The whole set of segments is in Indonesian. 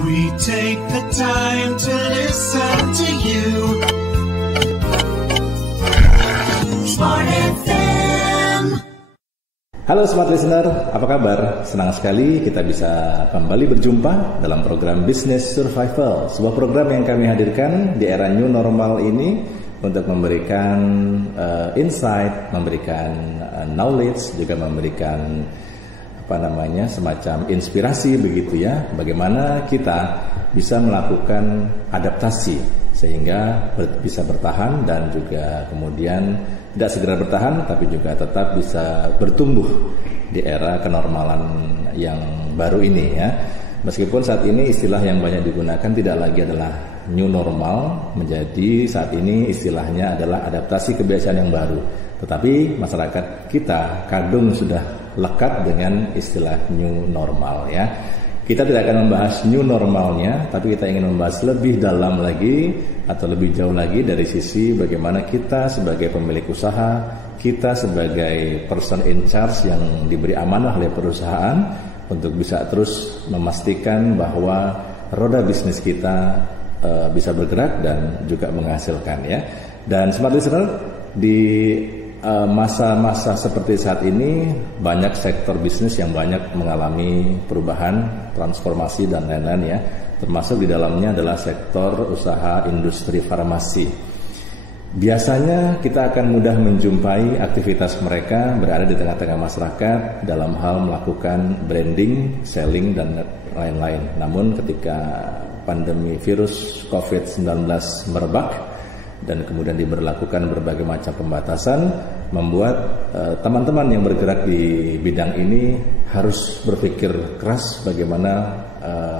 We take the time to listen to you. Smart FM. Halo Smart Listener, apa kabar? Senang sekali kita bisa kembali berjumpa dalam program Business Survival, sebuah program yang kami hadirkan di era new normal ini untuk memberikan insight, memberikan knowledge, juga memberikan semacam inspirasi begitu ya, bagaimana kita bisa melakukan adaptasi sehingga bisa bertahan dan juga kemudian tidak segera bertahan tapi juga tetap bisa bertumbuh di era kenormalan yang baru ini ya. Meskipun saat ini istilah yang banyak digunakan tidak lagi adalah new normal, menjadi saat ini istilahnya adalah adaptasi kebiasaan yang baru. Tetapi masyarakat kita kadung sudah lekat dengan istilah new normal ya. Kita tidak akan membahas new normalnya, tapi kita ingin membahas lebih dalam lagi atau lebih jauh lagi dari sisi bagaimana kita sebagai pemilik usaha, kita sebagai person in charge yang diberi amanah oleh perusahaan untuk bisa terus memastikan bahwa roda bisnis kita bisa bergerak dan juga menghasilkan ya. Dan Smart Listener, di masa-masa seperti saat ini banyak sektor bisnis yang banyak mengalami perubahan, transformasi dan lain-lain ya. Termasuk di dalamnya adalah sektor usaha industri farmasi. Biasanya kita akan mudah menjumpai aktivitas mereka berada di tengah-tengah masyarakat dalam hal melakukan branding, selling dan lain-lain. Namun ketika pandemi virus COVID-19 merebak dan kemudian diberlakukan berbagai macam pembatasan, membuat teman-teman yang bergerak di bidang ini harus berpikir keras bagaimana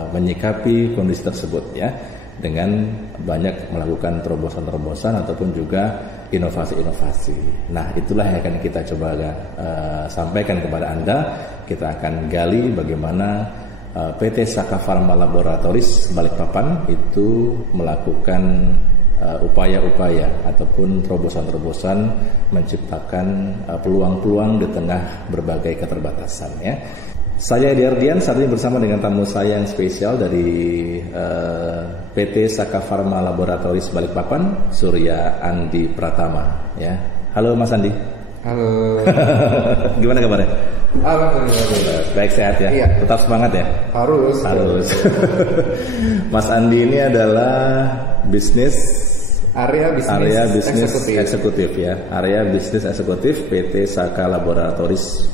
menyikapi kondisi tersebut ya, dengan banyak melakukan terobosan-terobosan ataupun juga inovasi-inovasi. Nah, itulah yang akan kita coba sampaikan kepada Anda. Kita akan gali bagaimana PT Saka Pharma Laboratories Balikpapan itu melakukan upaya-upaya ataupun terobosan-terobosan menciptakan peluang-peluang di tengah berbagai keterbatasan ya. Saya Edi Ardian saat ini bersama dengan tamu saya yang spesial dari PT Saka Pharma Laboratories Balikpapan, Surya Andi Pratama ya. Halo Mas Andi. Halo. Gimana kabarnya? Alhamdulillah. Baik, sehat ya? Iya. Tetap semangat ya? Harus. Mas Andi ini adalah area bisnis eksekutif ya. Area bisnis eksekutif PT Saka Laboratories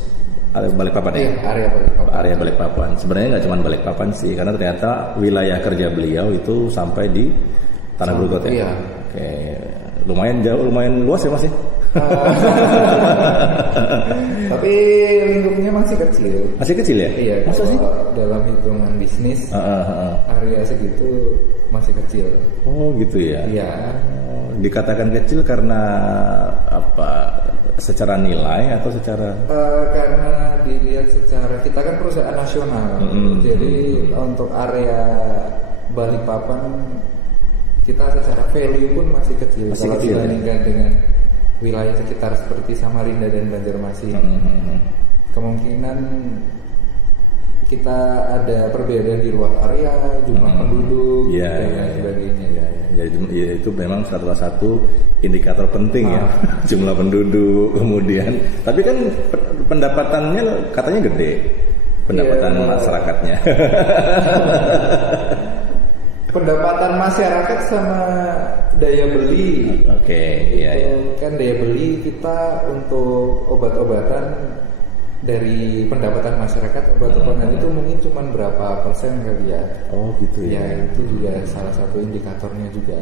Balikpapan ya? Iya, area Balikpapan. Sebenarnya nggak cuma Balikpapan sih, karena ternyata wilayah kerja beliau itu sampai di Tanah Brugot ya? Iya. Oke, lumayan jauh, lumayan luas ya Mas ya? Tapi lingkupnya masih kecil. Masih kecil ya? Iya. Masa sih? Dalam hitungan bisnis, area segitu masih kecil. Oh gitu ya? Iya. Dikatakan kecil karena apa? Secara nilai atau secara? Karena dilihat secara, kita kan perusahaan nasional. Jadi untuk area Balikpapan kita secara value pun masih kecil. Kalau dibandingkan dengan wilayah sekitar seperti Samarinda dan Banjarmasin. Kemungkinan kita ada perbedaan di luas area, jumlah penduduk dan sebagainya. Ya, itu memang salah satu indikator penting ya, jumlah penduduk kemudian. Tapi kan pendapatannya katanya gede, pendapatan masyarakatnya. Pendapatan masyarakat sama daya beli. Oke, iya. Kan daya beli kita untuk obat-obatan dari pendapatan masyarakat, obat-obatan itu mungkin cuma berapa persen kali ya. Oh gitu ya. Ya itu juga salah satu indikatornya juga.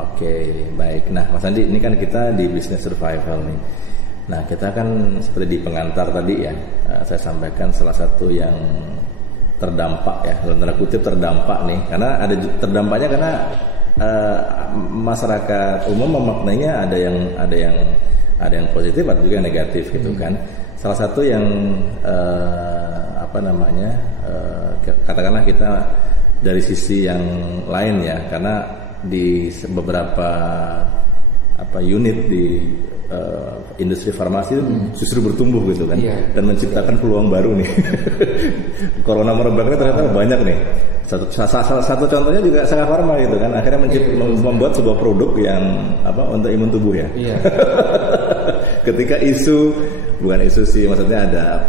Oke, baik. Nah Mas Andi, ini kan kita di Business Survival nih. Nah kita kan seperti di pengantar tadi ya, saya sampaikan salah satu yang terdampak ya, dalam tanda kutip terdampak nih, karena ada terdampaknya karena masyarakat umum memaknainya ada yang positif, ada juga yang negatif gitu kan. Salah satu yang katakanlah kita dari sisi yang lain ya, karena di beberapa unit di industri farmasi itu justru bertumbuh gitu kan, dan menciptakan peluang baru nih. Corona merebaknya ternyata banyak nih. Salah satu contohnya juga Saka Pharma gitu kan, akhirnya membuat sebuah produk yang untuk imun tubuh ya. Iya. Ketika bukan isu sih, maksudnya ada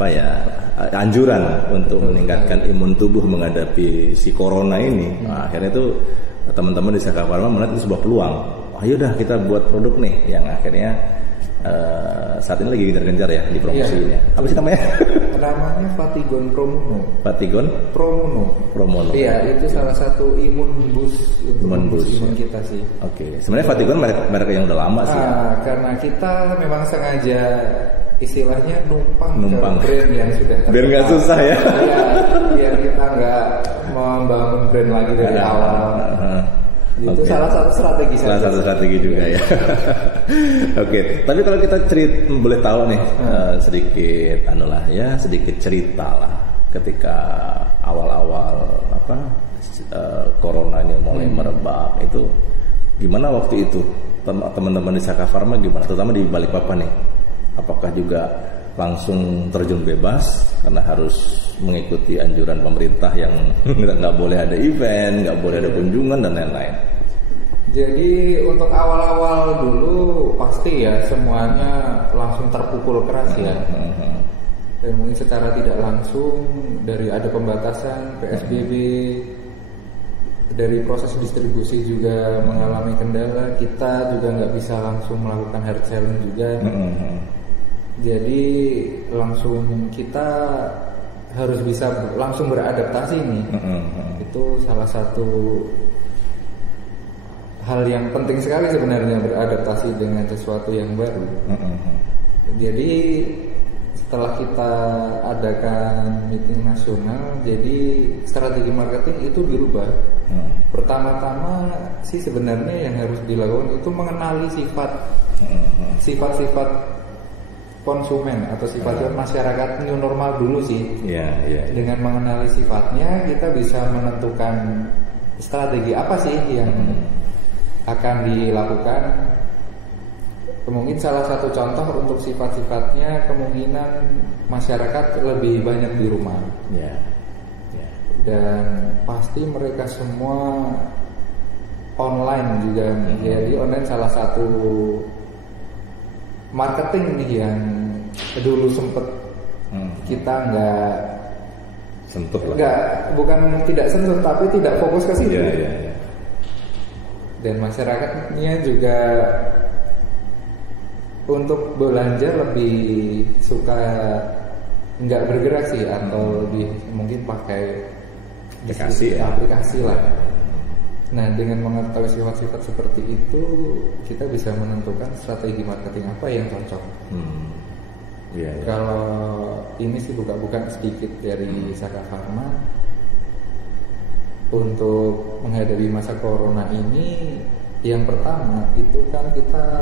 anjuran untuk meningkatkan imun tubuh menghadapi si corona ini. Nah, akhirnya itu teman-teman di Saka Pharma melihat itu sebuah peluang. Ayo dah kita buat produk nih yang akhirnya saat ini lagi gencar-gencar ya di promosinya. Apa sih namanya? Namanya Fatigon Promono. Fatigon Promono. Iya, itu salah satu imun boost untuk imun kita sih. Oke. Sebenarnya Fatigon merek yang udah lama sih. Karena kita memang sengaja istilahnya numpang ke brand yang sudah terkenal. Biar nggak susah ya. Biar kita nggak membangun brand lagi dari awal. Itu salah satu strategi juga ya. Oke. Tapi kalau kita boleh tahu nih sedikit cerita lah ketika awal-awal corona ini mulai merebak itu gimana waktu itu teman-teman di Saka Pharma gimana, terutama di Balikpapan nih, apakah juga langsung terjun bebas karena harus mengikuti anjuran pemerintah yang nggak boleh ada event, nggak boleh ada kunjungan dan lain-lain? Jadi untuk awal-awal dulu pasti ya semuanya langsung terpukul keras ya. Dan mungkin secara tidak langsung dari ada pembatasan PSBB, dari proses distribusi juga mengalami kendala, kita juga nggak bisa langsung melakukan hard selling juga. Jadi langsung kita harus bisa langsung beradaptasi nih. Itu salah satu hal yang penting sekali sebenarnya, beradaptasi dengan sesuatu yang baru. Jadi setelah kita adakan meeting nasional, jadi strategi marketing itu dirubah. Pertama-tama sih sebenarnya yang harus dilakukan itu mengenali sifat-sifat konsumen atau sifat masyarakat new normal dulu sih. Dengan mengenali sifatnya, kita bisa menentukan strategi apa sih yang akan dilakukan. Mungkin salah satu contoh untuk sifat-sifatnya, kemungkinan masyarakat lebih banyak di rumah. Dan pasti mereka semua online juga. Jadi online salah satu marketing nih yang dulu sempet kita bukan tidak sentuh, tapi tidak fokus ke situ. Dan masyarakatnya juga untuk belanja lebih suka nggak bergerak sih, atau lebih mungkin pakai aplikasi lah. Nah, dengan mengetahui sifat-sifat seperti itu, kita bisa menentukan strategi marketing apa yang cocok. Kalau ini sih bukan sedikit dari Saka Pharma, untuk menghadapi masa corona ini, yang pertama itu kan kita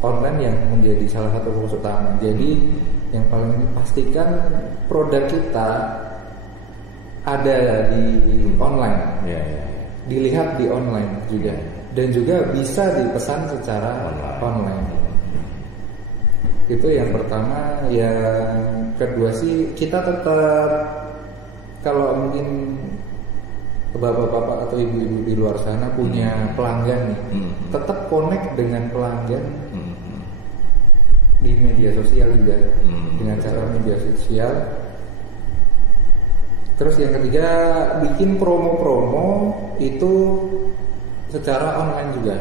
online yang menjadi salah satu fokus utama. Jadi yang paling pastikan produk kita ada di online, dilihat di online juga, dan juga bisa dipesan secara online. Itu yang pertama. Yang kedua sih, kita tetap, kalau mungkin bapak-bapak atau ibu-ibu di luar sana punya pelanggan nih, tetap connect dengan pelanggan di media sosial juga, dengan cara media sosial. Terus yang ketiga, bikin promo-promo itu secara online juga.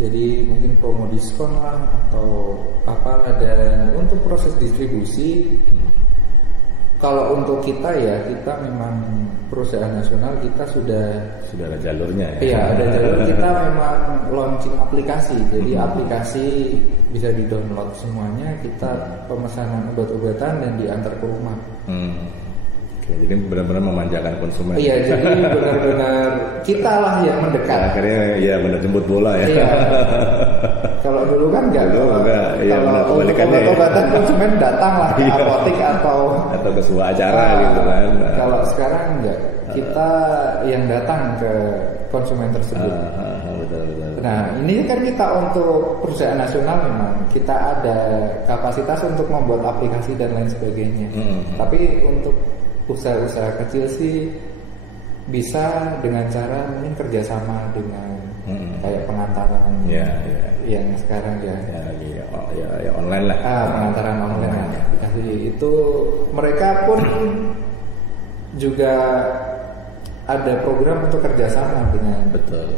Jadi mungkin promo diskon lah atau apa. Dan untuk proses distribusi, kalau untuk kita ya, kita memang perusahaan nasional, kita sudah ada jalurnya ya. Iya, ada jalur. Kita memang launching aplikasi. Jadi aplikasi bisa di-download semuanya. Kita pemesanan obat-obatan dan diantar ke rumah. Oke, jadi benar-benar memanjakan konsumen. Iya, jadi benar-benar kita lah yang mendekat. Akhirnya ya benar jemput bola ya. Iya. Kalau dulu kan enggak. Iya, kalau obat-obatan konsumen datang lah ke apotek atau ke sebuah acara gitu kan. Kalau sekarang enggak. Kita yang datang ke konsumen tersebut. Betul. Nah, ini kan kita untuk perusahaan nasional memang kita ada kapasitas untuk membuat aplikasi dan lain sebagainya. Tapi untuk usaha-usaha kecil sih bisa dengan cara mungkin kerjasama dengan kayak pengantaran yang sekarang ya online lah, pengantaran online aplikasi itu mereka pun juga ada program untuk kerjasama dengan betul.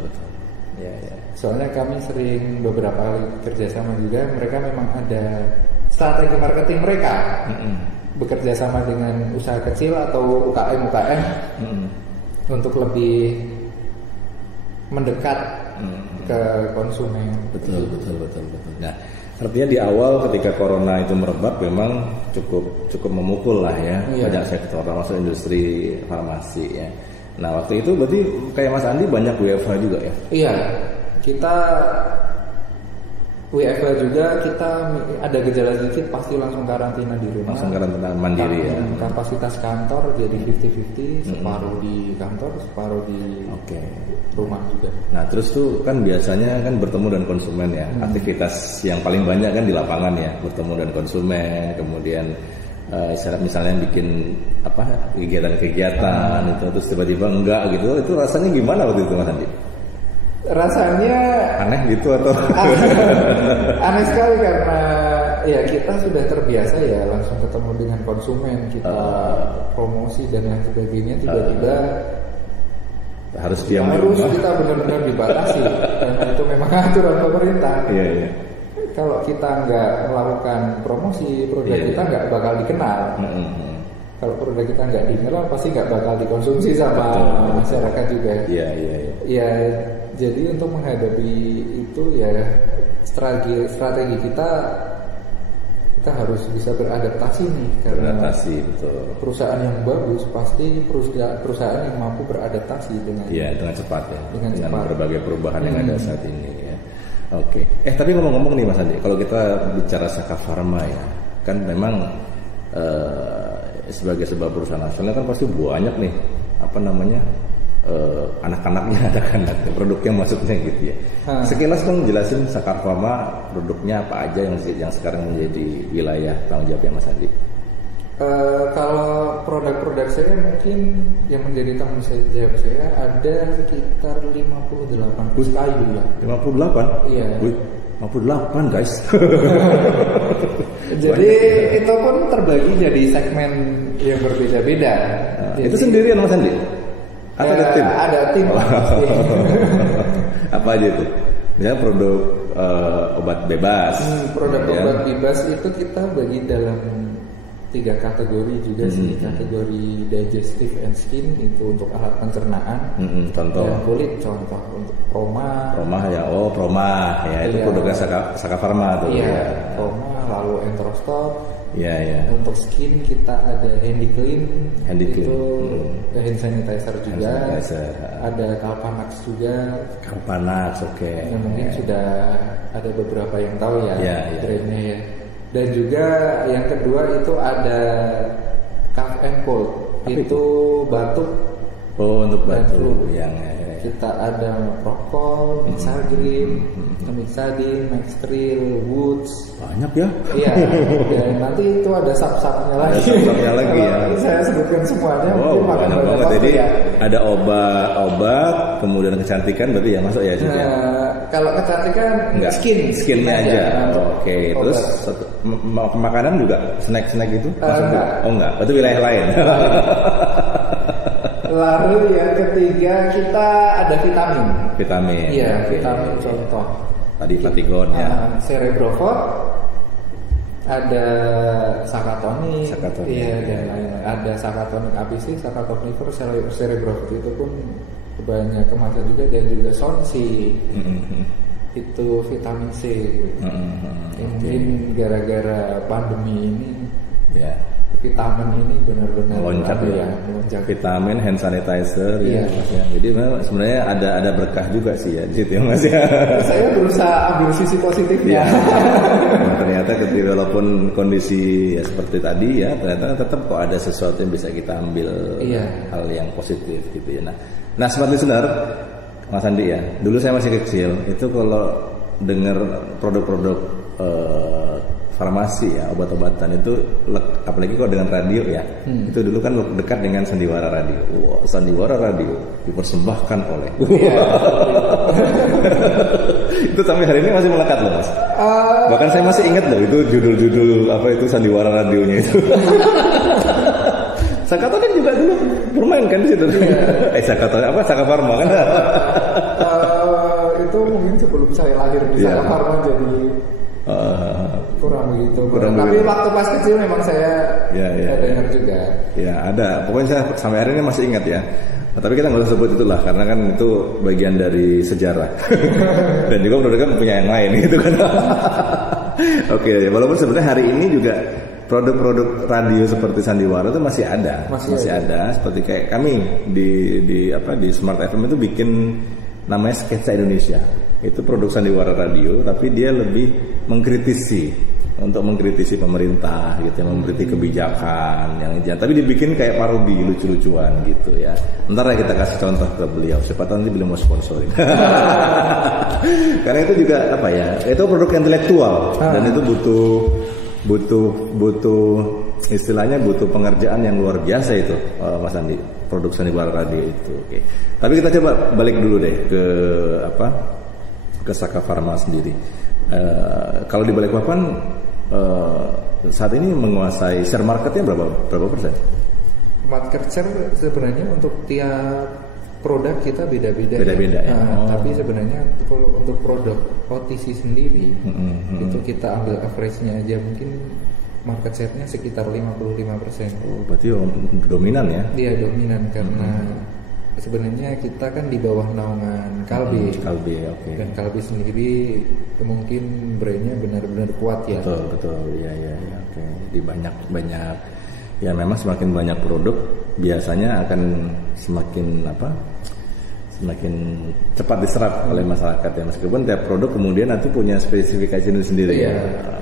Ya. Soalnya kami sering beberapa kali kerjasama juga, mereka memang ada strategi marketing mereka bekerja sama dengan usaha kecil atau UKM untuk lebih mendekat ke konsumen. Betul. Nah, artinya di awal ketika corona itu merebak memang cukup memukul lah ya, banyak sektor termasuk industri farmasi ya. Nah, waktu itu berarti kayak Mas Andi banyak WFH juga ya? Iya, kita WFH juga, kita ada gejala dikit pasti langsung karantina di rumah. Langsung karantina mandiri ya. Kapasitas kantor jadi 50-50, separuh di kantor, separuh di rumah juga. Nah, terus tuh kan biasanya kan bertemu dengan konsumen ya. Aktivitas yang paling banyak kan di lapangan ya, bertemu dengan konsumen, kemudian misalnya bikin kegiatan-kegiatan itu, terus tiba-tiba enggak gitu. Itu rasanya gimana waktu itu Mas Andi? Rasanya aneh gitu atau aneh sekali karena ya kita sudah terbiasa ya langsung ketemu dengan konsumen, kita promosi dan lain sebagainya, tiba-tiba harus diam kita benar-benar dibatasi karena itu memang aturan pemerintah. Iya. Kalau kita nggak melakukan promosi, produk kita nggak bakal dikenal. Kalau produk kita nggak dikenal, pasti nggak bakal dikonsumsi sama masyarakat juga. Iya. Ya, jadi untuk menghadapi itu ya strategi kita harus bisa beradaptasi nih, karena betul. Perusahaan yang bagus pasti perusahaan yang mampu beradaptasi dengan cepat ya, dengan berbagai perubahan yang ada saat ini ya. Oke. Tapi ngomong-ngomong nih Mas Andi, kalau kita bicara Saka Pharma ya, kan memang sebagai sebuah perusahaan nasional kan pasti banyak nih anak-anaknya, produknya masuknya gitu ya. Sekilas dong jelasin Saka Pharma produknya apa aja yang sekarang menjadi wilayah tanggung jawabnya Mas Andi. Kalau produk-produk saya mungkin yang menjadi tanggung jawab saya ada sekitar 58 SKU lah. 58? Iya. 58 guys. Jadi itu pun terbagi jadi segmen yang berbeda-beda. Itu sendirian Mas Andi? Atau ada tim? Ada tim. Apa aja itu? Misalnya produk obat bebas. Obat bebas itu kita bagi dalam 3 kategori juga sih. Kategori digestive and skin itu untuk alat pencernaan. Contoh. Dan kulit contoh untuk Proma ya itu produknya Saka Pharma tuh. Iya. Proma, lalu Entrostop. Iya. Untuk skin kita ada Handy Clean. Itu hand sanitizer juga. Ada Kalpanax juga. Oke. Yang mungkin sudah ada beberapa yang tahu ya brandnya ya. Dan juga yang kedua itu ada cough and cold. Itu batuk. Untuk batuk yang kita ada Procol, Mixagrim, Mixadin, Maxtril, Woods. Banyak ya? Iya. Dan nanti itu ada sub-subnya lagi. Ya. Saya sebutkan semuanya. Banyak banget. Jadi ada obat, kemudian kecantikan berarti ya masuk ya? Kalau kecantikan skinnya aja. Oke. Terus makanan juga snack gitu? Enggak. Itu wilayah lain. Lalu yang ketiga kita ada vitamin. Iya, vitamin contoh. Tadi Fatigon ya. Cerebrofort, ada Sakatonik. Iya, dan lain-lain. Ada Sakatonik ABC, Sakatonifer, Cerebrofort itu pun banyak kemasan juga, dan juga Sonsi. Itu vitamin C. Mungkin gara-gara pandemi ini vitamin ini benar-benar melonjak. Vitamin, hand sanitizer ya. Jadi memang sebenarnya ada berkah juga sih ya di situ ya Mas ya. Saya berusaha ambil sisi positifnya. Nah, ternyata walaupun kondisi ya seperti tadi ya, ternyata tetap kok ada sesuatu yang bisa kita ambil hal yang positif gitu ya. Nah smart listener Mas Andi ya, dulu saya masih kecil itu kalau dengar produk-produk farmasi ya, obat-obatan itu apalagi kalau dengan radio ya, itu dulu kan dekat dengan sandiwara radio. Wow, sandiwara radio dipersembahkan oleh. Itu sampai hari ini masih melekat loh Mas. Bahkan saya masih ingat loh itu judul-judul apa itu sandiwara radionya itu. Sakata kan juga dulu bermain kan di situ. Sakata apa? Saka Farma kan? Itu mungkin sebelum saya lahir di Saka Farma jadi kurang begitu. Tapi waktu pas kecil memang saya dengar juga. Ya ada. Pokoknya saya sampai hari ini masih ingat ya. Nah, tapi kita nggak usah sebut itulah karena kan itu bagian dari sejarah. Dan juga produk punya yang lain gitu kan. Oke, walaupun sebenarnya hari ini juga produk-produk radio seperti sandiwara itu masih ada. Seperti kayak kami di Smart FM itu bikin namanya Sketsa Indonesia. Itu produk sandiwara radio tapi dia lebih mengkritisi pemerintah gitu ya, mengkritik kebijakan yang tapi dibikin kayak parodi lucu-lucuan gitu ya. Ntar ya kita kasih contoh ke beliau, siapa tahu nanti beliau mau sponsorin. Karena itu juga apa ya, itu produk intelektual dan itu butuh istilahnya butuh pengerjaan yang luar biasa itu Mas Andi, produk sandiwara radio itu. Oke. Tapi kita coba balik dulu deh ke Saka Farma sendiri. Kalau di Balikpapan saat ini menguasai share marketnya berapa persen? Market share sebenarnya untuk tiap produk kita beda-beda. Ya? Tapi sebenarnya untuk produk OTC sendiri itu kita ambil average-nya aja mungkin market share-nya sekitar 55%. Oh, berarti dominan ya? Iya dominan karena sebenarnya kita kan di bawah naungan Kalbe. Oke. Dan Kalbe sendiri mungkin brandnya benar-benar kuat ya. Betul. Iya. Oke. Jadi banyak ya memang semakin banyak produk biasanya akan semakin cepat diserap oleh masyarakat ya, meskipun tiap produk kemudian nanti punya spesifikasi sendiri ya,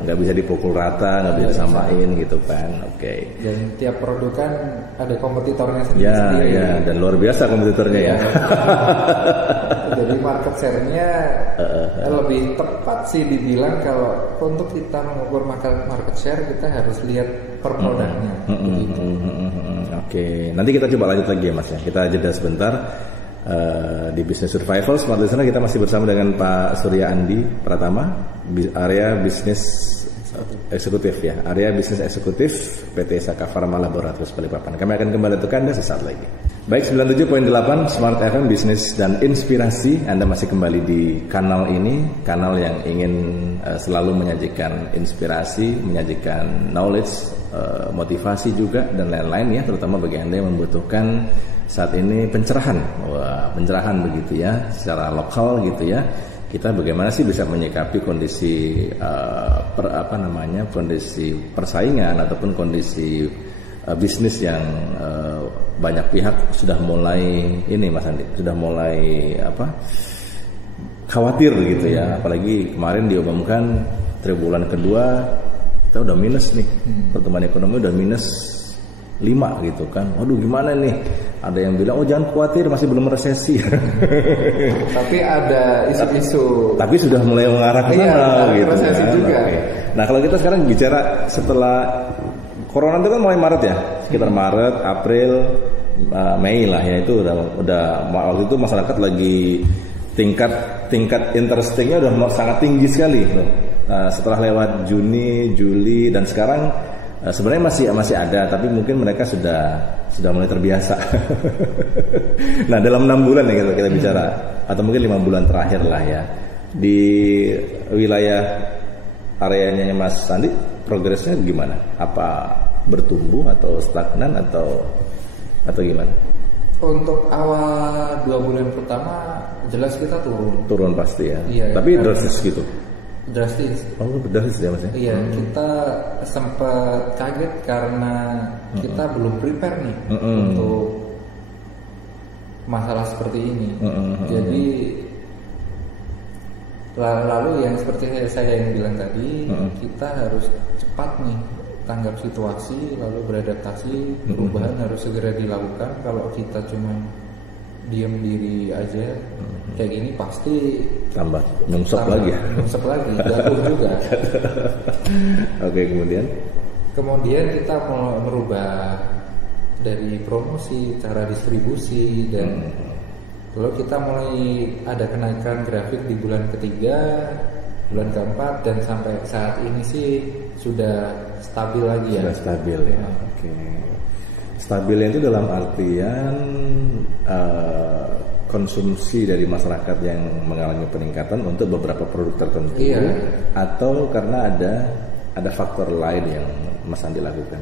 nggak bisa dipukul rata, nggak bisa disamain gitu kan. Oke. Dan tiap produk kan ada kompetitornya sendiri. Ya, dan luar biasa kompetitornya ya. Jadi market share-nya lebih tepat sih dibilang kalau untuk kita mengukur market share kita harus lihat per produknya. Oke, nanti kita coba lanjut lagi ya Mas ya. Kita jeda sebentar. Di Business Survival Smart Listener kita masih bersama dengan Pak Surya Andi Pratama, area bisnis eksekutif ya, area bisnis eksekutif PT Saka Farma Laboratorium Balikpapan. Kami akan kembali untuk Anda sesaat lagi. Baik, 97.8 Smart FM Bisnis dan Inspirasi. Anda masih kembali di kanal ini, kanal yang ingin selalu menyajikan inspirasi, menyajikan knowledge, motivasi juga dan lain-lain ya, terutama bagi Anda yang membutuhkan saat ini pencerahan begitu ya, secara lokal gitu ya. Kita bagaimana sih bisa menyikapi kondisi kondisi persaingan ataupun kondisi bisnis yang banyak pihak sudah mulai ini Mas Andi, sudah mulai khawatir gitu ya. Apalagi kemarin diumumkan triwulan kedua kita udah minus nih, pertumbuhan ekonomi udah minus 5 gitu kan. Waduh gimana nih? Ada yang bilang jangan khawatir masih belum resesi. Tapi ada isu-isu. Tapi sudah mulai mengarah ke sana gitu. Resesi juga. Okay. Nah, kalau kita sekarang bicara setelah Corona itu kan mulai Maret ya. Sekitar Maret, April, Mei lah ya, itu udah waktu itu masyarakat lagi tingkat interestingnya udah sangat tinggi sekali loh. Nah, setelah lewat Juni, Juli dan sekarang sebenarnya masih ada, tapi mungkin mereka sudah mulai terbiasa. Nah, dalam 6 bulan ya kita bicara, atau mungkin 5 bulan terakhir lah ya, di wilayah areanya Mas Sandi, progresnya gimana? Apa bertumbuh atau stagnan atau gimana? Untuk awal 2 bulan pertama jelas kita turun pasti ya. Iya, tapi drastis gitu. Drastis. Oh, drastis ya Mas ya? Iya, kita sempat kaget karena kita belum prepare nih untuk masalah seperti ini. Jadi lalu yang seperti saya yang bilang tadi, kita harus cepat nih tanggap situasi, lalu beradaptasi, perubahan harus segera dilakukan. Kalau kita cuma diem diri aja kayak gini pasti tambah nyungsep lagi. Nyungsep lagi, jatuh juga. Oke, kemudian kita mau merubah dari promosi, cara distribusi, dan lalu kita mulai ada kenaikan grafik di bulan ketiga, bulan keempat, dan sampai saat ini sih sudah stabil lagi ya. Sudah stabil ya. Oke. Stabilnya itu dalam artian konsumsi dari masyarakat yang mengalami peningkatan untuk beberapa produk tertentu, atau karena ada faktor lain yang Mas Andi lakukan?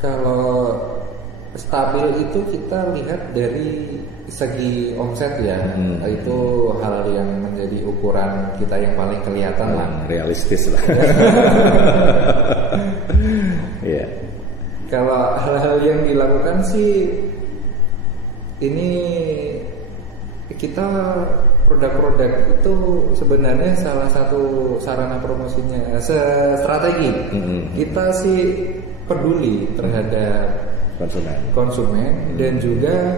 Kalau stabil itu kita lihat dari segi omset ya, itu hal yang menjadi ukuran kita yang paling kelihatan lah. Realistis lah. Iya. Kalau hal-hal yang dilakukan sih, ini kita produk-produk itu sebenarnya salah satu sarana promosinya, strategi. Kita sih peduli terhadap konsumen dan juga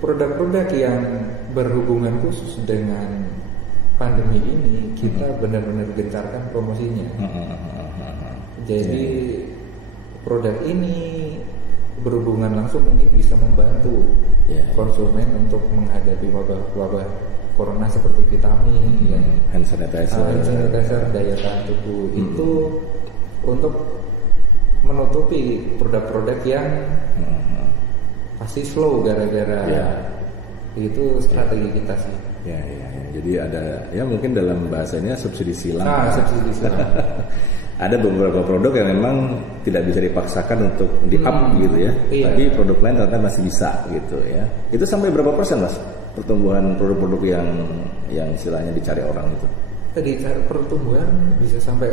produk-produk yang berhubungan khusus dengan pandemi ini kita benar-benar gencarkan promosinya. Jadi produk ini berhubungan langsung mungkin bisa membantu konsumen untuk menghadapi wabah corona seperti vitamin, hand sanitizer, daya tahan tubuh itu untuk menutupi produk-produk yang pasti slow gara-gara itu strategi kita sih. Ya. Jadi ada mungkin dalam bahasanya subsidi silang. Subsidi silang. Ada beberapa produk yang memang tidak bisa dipaksakan untuk di-up gitu ya. Tapi produk lain ternyata masih bisa gitu ya. Itu sampai berapa persen Mas pertumbuhan produk-produk yang istilahnya dicari orang itu? Tadi pertumbuhan bisa sampai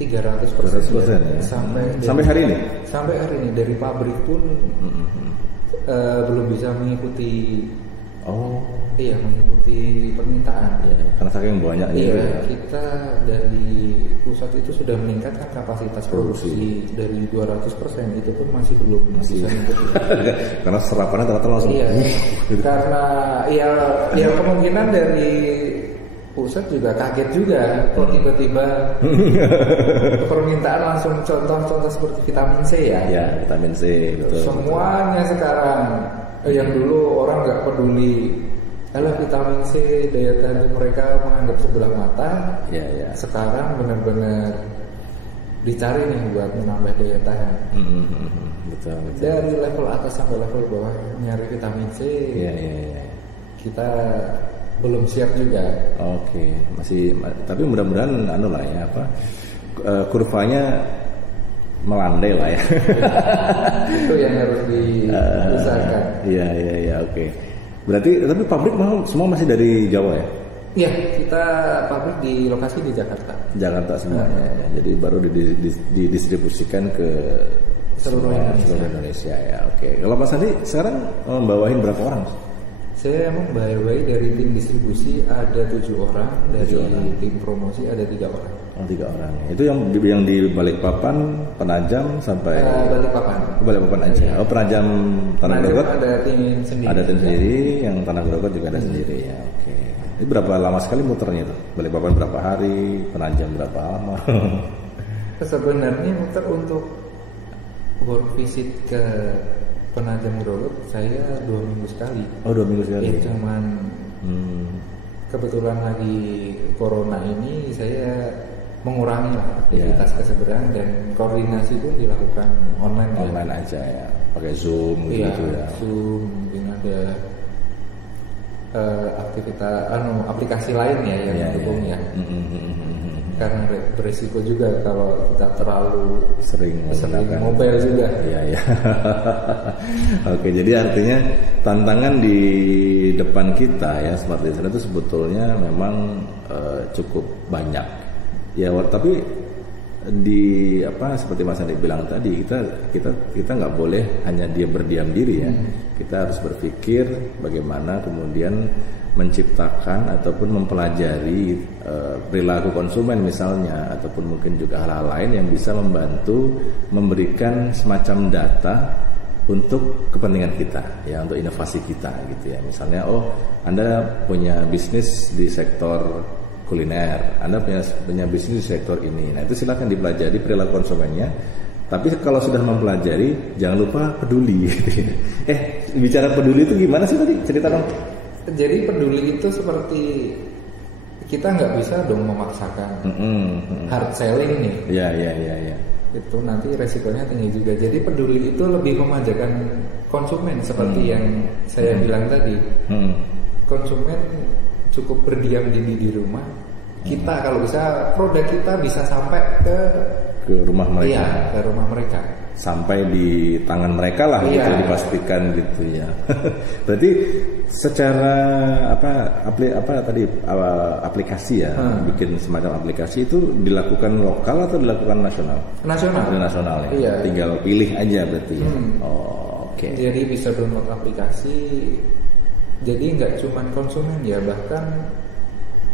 300% ya. Sampai hari ini? Sampai hari ini dari pabrik pun belum bisa mengikuti. Mengikuti permintaan. Karena saking banyaknya. Kita dari pusat itu sudah meningkatkan kapasitas produksi dari 200%, itu pun masih belum bisa mengikuti. Karena serapannya ternyata langsung. Karena kemungkinan dari pusat juga kaget juga kok tiba-tiba permintaan langsung, contoh seperti vitamin C ya. Vitamin C betul. Semuanya sekarang yang dulu orang nggak peduli, vitamin C daya tahan mereka menganggap sebelah mata. Sekarang benar-benar dicari nih buat menambah daya tahan. Betul. Dari level atas sampai level bawah nyari vitamin C. Kita belum siap juga. Oke, tapi mudah-mudahan kurvanya melandai lah ya. Itu yang harus diusahakan. Iya, oke. Berarti tapi pabrik semua masih dari Jawa ya? Iya, kita pabrik di lokasi di Jakarta. Jakarta semuanya. Jadi baru didistribusikan ke seluruh Indonesia ya. Oke. Kalau Mas Andi sekarang membawain berapa orang? Saya membawahi dari tim distribusi ada 7 orang, dari tim promosi ada 3 orang. 3 orang. Itu yang di Balikpapan, Penajam sampai Balikpapan aja. Penajam Tanah Grogol ada tim sendiri. Ada tim sendiri, yang Tanah Grogol juga ada sendiri ya. Oke. Ini berapa lama sekali muternya tuh? Balikpapan berapa hari, Penajam berapa lama? Sebenarnya muter untuk work visit ke Penajam Grogol saya 2 minggu sekali. 2 minggu sekali. Cuman kebetulan lagi corona ini saya mengurangi aktivitas ke seberang dan koordinasi pun dilakukan online aja ya, pakai Zoom gitu ya. Zoom, mungkin ada aplikasi lain ya yang mendukungnya. Karena beresiko juga kalau kita terlalu sering mobile juga. Iya. Oke, jadi artinya tantangan di depan kita ya Smart Listener itu sebetulnya memang cukup banyak. Ya, tapi seperti Mas Andi bilang tadi, kita nggak boleh hanya berdiam diri ya. Kita harus berpikir bagaimana kemudian menciptakan ataupun mempelajari perilaku konsumen misalnya, ataupun mungkin juga hal-hal lain yang bisa membantu memberikan semacam data untuk kepentingan kita, ya, untuk inovasi kita gitu ya. Misalnya, Anda punya bisnis di sektor kuliner, Anda punya bisnis di sektor ini. Nah, itu silakan dipelajari perilaku konsumennya. Tapi kalau sudah mempelajari, jangan lupa peduli. Bicara peduli itu gimana sih tadi? Cerita dong. Jadi peduli itu seperti kita nggak bisa dong memaksakan hard selling nih. Ya. Itu nanti resikonya tinggi juga. Jadi peduli itu lebih memanjakan konsumen seperti yang saya bilang tadi. Konsumen cukup berdiam diri di rumah. Kita kalau bisa produk kita bisa sampai ke rumah mereka. Iya, ke rumah mereka. Sampai di tangan mereka lah, gitu, dipastikan gitu ya. Berarti secara aplikasi ya, bikin semacam aplikasi itu dilakukan lokal atau dilakukan nasional? Nasional ya. Iya. Tinggal pilih aja berarti. Ya? Oke. Jadi bisa download aplikasi. Jadi nggak cuma konsumen ya, bahkan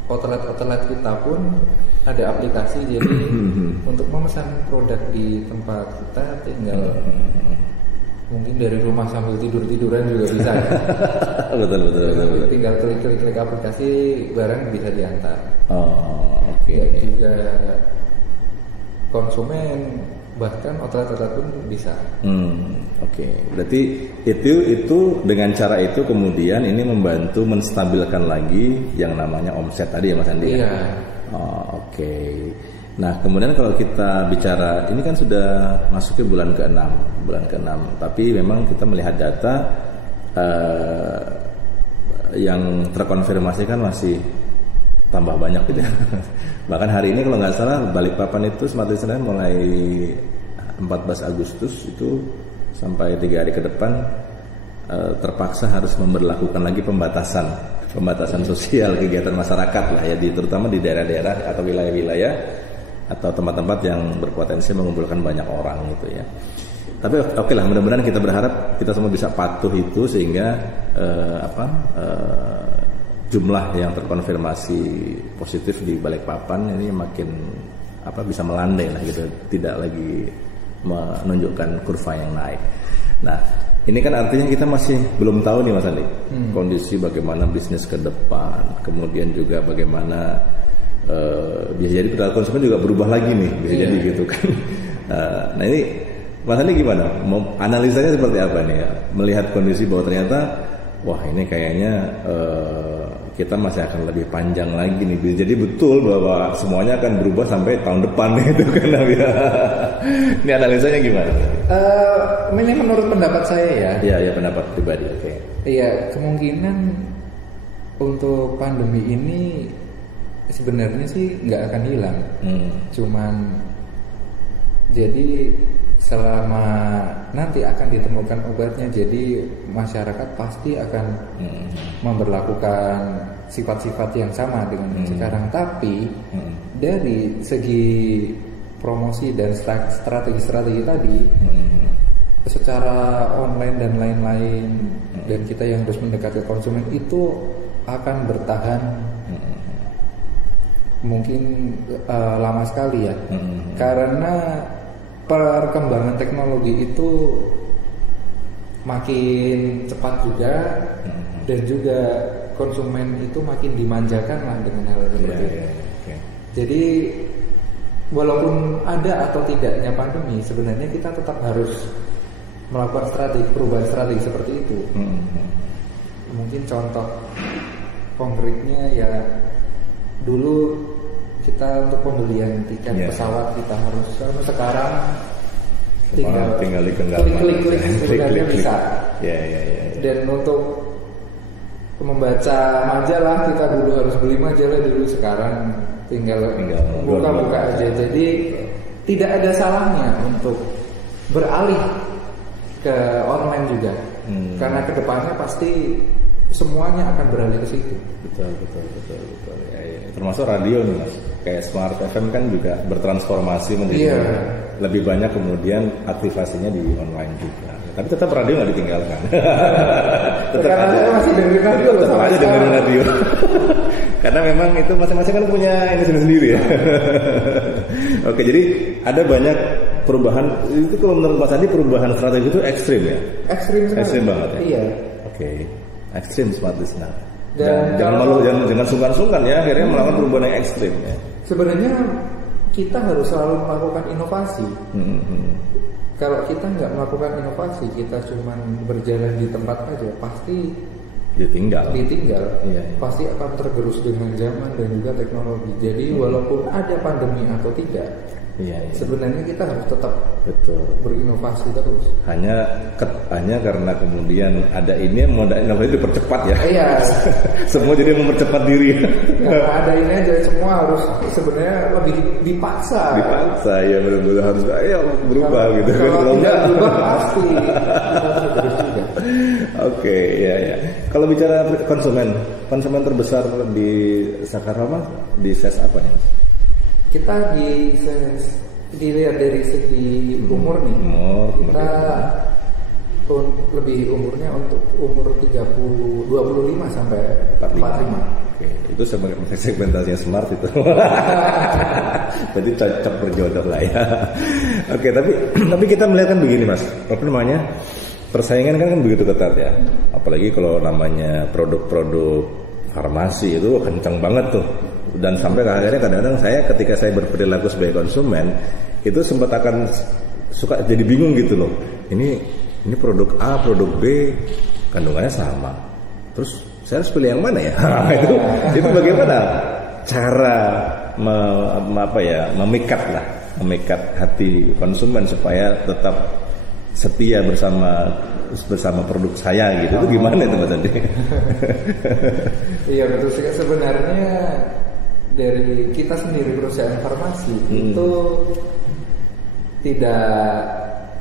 outlet kita pun ada aplikasi. Jadi untuk memesan produk di tempat kita tinggal mungkin dari rumah sambil tiduran juga bisa. Betul. Tinggal klik aplikasi, barang bisa diantar. Oke. Dan juga konsumen bahkan outlet pun bisa. Oke. Berarti itu dengan cara itu kemudian ini membantu menstabilkan lagi yang namanya omset tadi ya Mas Andi. Iya. Oke. Nah, kemudian kalau kita bicara ini kan sudah masuk ke bulan ke-6, tapi memang kita melihat data yang terkonfirmasi kan masih tambah banyak gitu ya. Bahkan hari ini kalau nggak salah Balikpapan itu Smart Listener mulai 14 Agustus itu sampai 3 hari ke depan terpaksa harus memberlakukan lagi pembatasan sosial kegiatan masyarakat lah ya, terutama di daerah-daerah atau wilayah-wilayah atau tempat-tempat yang berpotensi mengumpulkan banyak orang gitu ya. Tapi oke lah, mudah-mudahan kita berharap kita semua bisa patuh itu sehingga jumlah yang terkonfirmasi positif di Balikpapan ini makin bisa melandai lah gitu, tidak lagi menunjukkan kurva yang naik. Nah, ini kan artinya kita masih belum tahu nih Mas Andi kondisi bagaimana bisnis ke depan, kemudian juga bagaimana bisa jadi perilaku konsumen juga berubah lagi nih, bisa jadi gitu kan. Nah ini Mas Andi gimana? Analisanya seperti apa nih ya? Melihat kondisi bahwa ternyata wah ini kayaknya kita masih akan lebih panjang lagi nih. Jadi betul bahwa semuanya akan berubah sampai tahun depan gitu kan ya. Ini analisanya gimana? Ini menurut pendapat saya ya. Iya pendapat pribadi. Oke. Iya, kemungkinan untuk pandemi ini sebenarnya sih nggak akan hilang. Cuman jadi selama nanti akan ditemukan obatnya, jadi masyarakat pasti akan memberlakukan sifat-sifat yang sama dengan sekarang. Tapi dari segi promosi dan strategi tadi, secara online dan lain-lain, dan kita yang harus mendekat ke konsumen itu akan bertahan mungkin lama sekali ya, karena perkembangan teknologi itu makin cepat juga, dan juga konsumen itu makin dimanjakan lah dengan hal seperti itu. Jadi walaupun ada atau tidaknya pandemi, sebenarnya kita tetap harus melakukan perubahan strategi seperti itu. Mungkin contoh konkretnya ya, dulu kita untuk pembelian tiket pesawat kita harus sekarang tinggal klik bisa. Dan untuk membaca majalah kita dulu harus beli majalah dulu, sekarang tinggal buka aja. Jadi tidak ada salahnya untuk beralih ke online juga, karena kedepannya pasti semuanya akan beralih ke situ. Betul. Ya. Termasuk radio nih Mas, kayak Smart FM kan juga bertransformasi menjadi lebih banyak kemudian aktivasinya di online juga. Tapi tetap radio nggak ditinggalkan. Tetap aja masih dengerin radio. Tetap aja dengerin radio. Karena memang itu masing-masing kan punya ini sendiri ya. Oke, jadi ada banyak perubahan itu kalau menurut Mas Andi perubahan strategi itu ekstrim ya? Ekstrim banget ya? Iya. Oke, ekstrim smart listener. Dan jangan malu, jangan sungkan-sungkan ya, akhirnya melakukan perubahan yang ekstrim ya. Sebenarnya kita harus selalu melakukan inovasi. Kalau kita nggak melakukan inovasi, kita cuma berjalan di tempat aja, pasti ditinggal. Iya. Pasti akan tergerus dengan zaman dan juga teknologi. Jadi walaupun ada pandemi atau tidak, sebenarnya kita harus tetap berinovasi terus. Hanya karena kemudian ada ini modal inovasi dipercepat ya. Iya. Semua jadi mempercepat diri. Karena ada ini aja semua harus sebenarnya lebih dipaksa. Ya benar-benar harus berubah gitu. Kalau tidak berubah pasti terus juga. Oke, ya. Kalau bicara konsumen terbesar di Sakarama di ses apa nih? Kita dilihat dari segi umur nih. Kita lebih umurnya untuk umur 25 sampai 45. Oke, itu segmentasinya smart itu. Berarti cocok berjodoh lah ya. Oke, tapi kita melihat kan begini Mas. Apa namanya? Persaingan kan begitu ketat ya. Apalagi kalau namanya produk-produk farmasi itu kencang banget tuh. Dan sampai akhirnya kadang-kadang ketika saya berperilaku sebagai konsumen itu sempat akan suka jadi bingung gitu loh. Ini produk A, produk B kandungannya sama. Terus saya harus pilih yang mana ya? itu bagaimana cara memikat hati konsumen supaya tetap setia bersama produk saya gitu. Itu gimana itu Mas Andi? Iya betul sih. Sebenarnya dari kita sendiri perusahaan farmasi itu tidak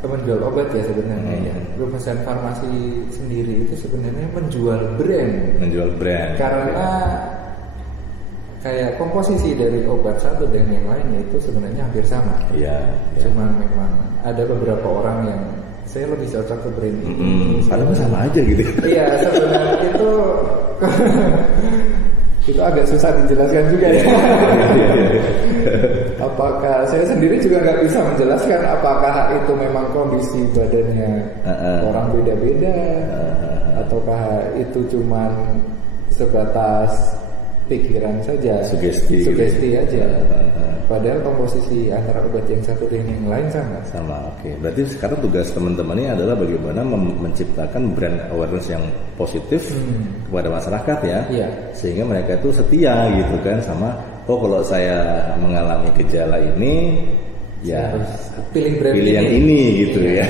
menjual obat ya sebenarnya ya. Perusahaan farmasi sendiri itu sebenarnya menjual brand. Karena kayak komposisi dari obat satu dan yang lainnya itu sebenarnya hampir sama. Iya. Cuman memang ada beberapa orang yang saya lebih cocok ke brand ini. Padahal sama aja gitu. Iya, sebenarnya itu agak susah dijelaskan juga ya. Apakah saya sendiri juga nggak bisa menjelaskan apakah itu memang kondisi badannya orang beda-beda, ataukah itu cuman sebatas pikiran saja, sugesti aja. Padahal komposisi antara obat yang satu dengan yang lain sama. Oke. Berarti sekarang tugas teman-teman ini adalah bagaimana menciptakan brand awareness yang positif kepada masyarakat ya. Iya. Sehingga mereka itu setia gitu kan sama kalau saya mengalami gejala ini ya pilih yang ini gitu ya.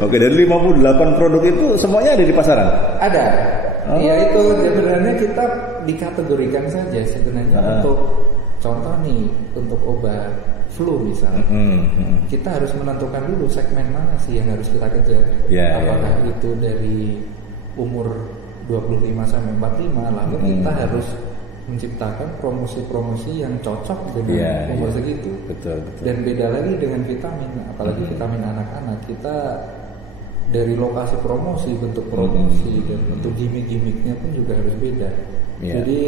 Oke, dari 58 produk itu semuanya ada di pasaran? Ada. Ya itu sebenarnya kita dikategorikan saja sebenarnya untuk contoh nih untuk obat flu misalnya. Kita harus menentukan dulu segmen mana sih yang harus kita kejar. Apakah itu dari umur 25 sampai 45 lalu kita harus menciptakan promosi-promosi yang cocok dengan umur segitu. Betul. Dan beda lagi dengan vitamin, apalagi vitamin anak-anak kita dari lokasi promosi, bentuk promosi dan bentuk gimmick-gimmicknya pun juga harus beda. Jadi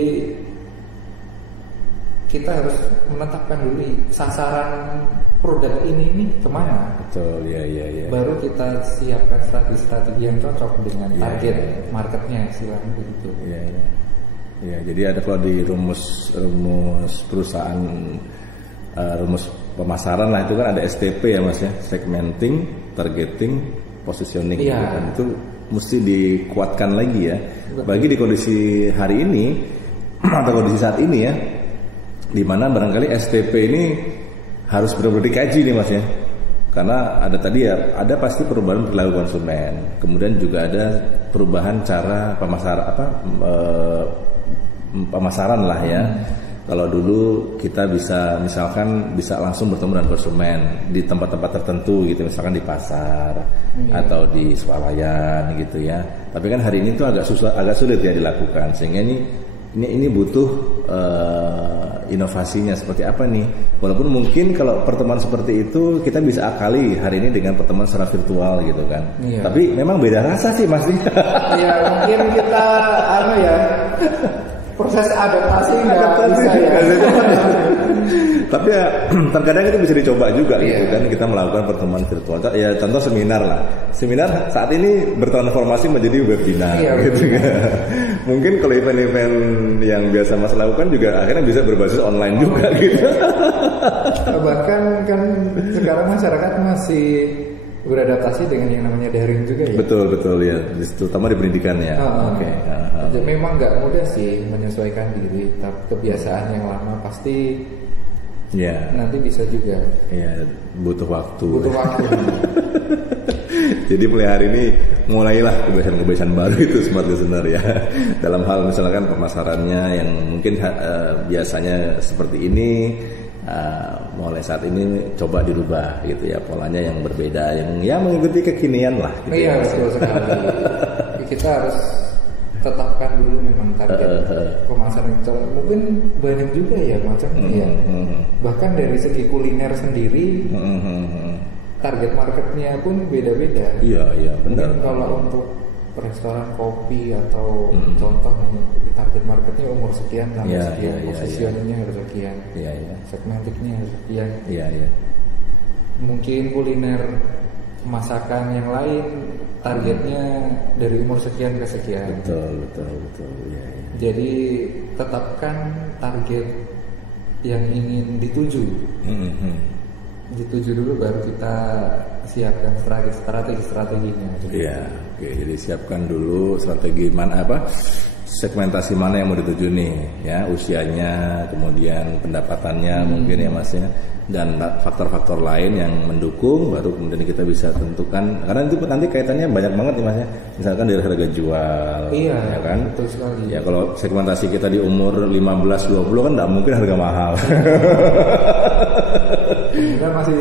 kita harus menetapkan dulu sasaran produk ini nih kemana. Betul, ya. Baru kita siapkan strategi yang cocok dengan target marketnya, istilahnya begitu. Ya, jadi ada kalau di rumus perusahaan, rumus pemasaran lah itu kan ada STP ya Mas ya, segmenting, targeting, positioning. Itu mesti dikuatkan lagi ya. Bagi di kondisi hari ini atau kondisi saat ini ya, di mana barangkali STP ini harus benar-benar dikaji nih Mas ya. Karena ada tadi ya, ada pasti perubahan perilaku konsumen. Kemudian juga ada perubahan cara pemasaran lah ya. Kalau dulu kita bisa langsung bertemu dengan konsumen di tempat-tempat tertentu gitu, misalkan di pasar atau di swalayan gitu ya. Tapi kan hari ini tuh agak sulit ya dilakukan, sehingga ini butuh inovasinya seperti apa nih. Walaupun mungkin kalau pertemuan seperti itu kita bisa akali hari ini dengan pertemuan secara virtual gitu kan. Tapi memang beda rasa sih Mas. Iya, mungkin kita proses adaptasi nggak bisa ya. Tapi ya terkadang itu bisa dicoba juga gitu kan, kita melakukan pertemuan virtual. Ya contoh seminar lah. Seminar saat ini bertransformasi menjadi webinar gitu kan. Mungkin kalau event-event yang biasa Mas lakukan juga akhirnya bisa berbasis online juga gitu. Bahkan kan sekarang masyarakat masih beradaptasi dengan yang namanya daring juga ya. Betul ya, terutama di pendidikan ya. Memang nggak mudah sih menyesuaikan diri, tapi kebiasaan yang lama pasti nanti bisa juga. Ya, butuh waktu. Jadi mulai hari ini mulailah kebiasaan-kebiasaan baru itu smart listener ya. Dalam hal misalkan pemasarannya yang mungkin biasanya seperti ini. Mulai saat ini coba dirubah gitu ya, polanya yang berbeda, yang mengikuti kekinian lah gitu. Iya betul sekali. Kita harus tetapkan dulu memang target pemasaran itu. Mungkin banyak juga ya macamnya ya. Bahkan dari segi kuliner sendiri target marketnya pun beda-beda. Iya benar. Mungkin kalau untuk restoran kopi atau contoh nih, target marketnya umur sekian sampai sekian, positioningnya harus sekian, segmentiknya harus sekian. Mungkin kuliner masakan yang lain targetnya dari umur sekian ke sekian. Betul. Jadi tetapkan target yang ingin dituju. Dituju dulu baru kita siapkan strateginya. Jadi siapkan dulu strategi mana segmentasi mana yang mau dituju nih ya, usianya, kemudian pendapatannya mungkin ya Mas ya, dan faktor-faktor lain yang mendukung, baru kemudian kita bisa tentukan, karena itu nanti kaitannya banyak banget nih Mas ya, misalkan dari harga jual ya kan, betul sekali. Ya kalau segmentasi kita di umur 15-20 kan nggak mungkin harga mahal. Kita masih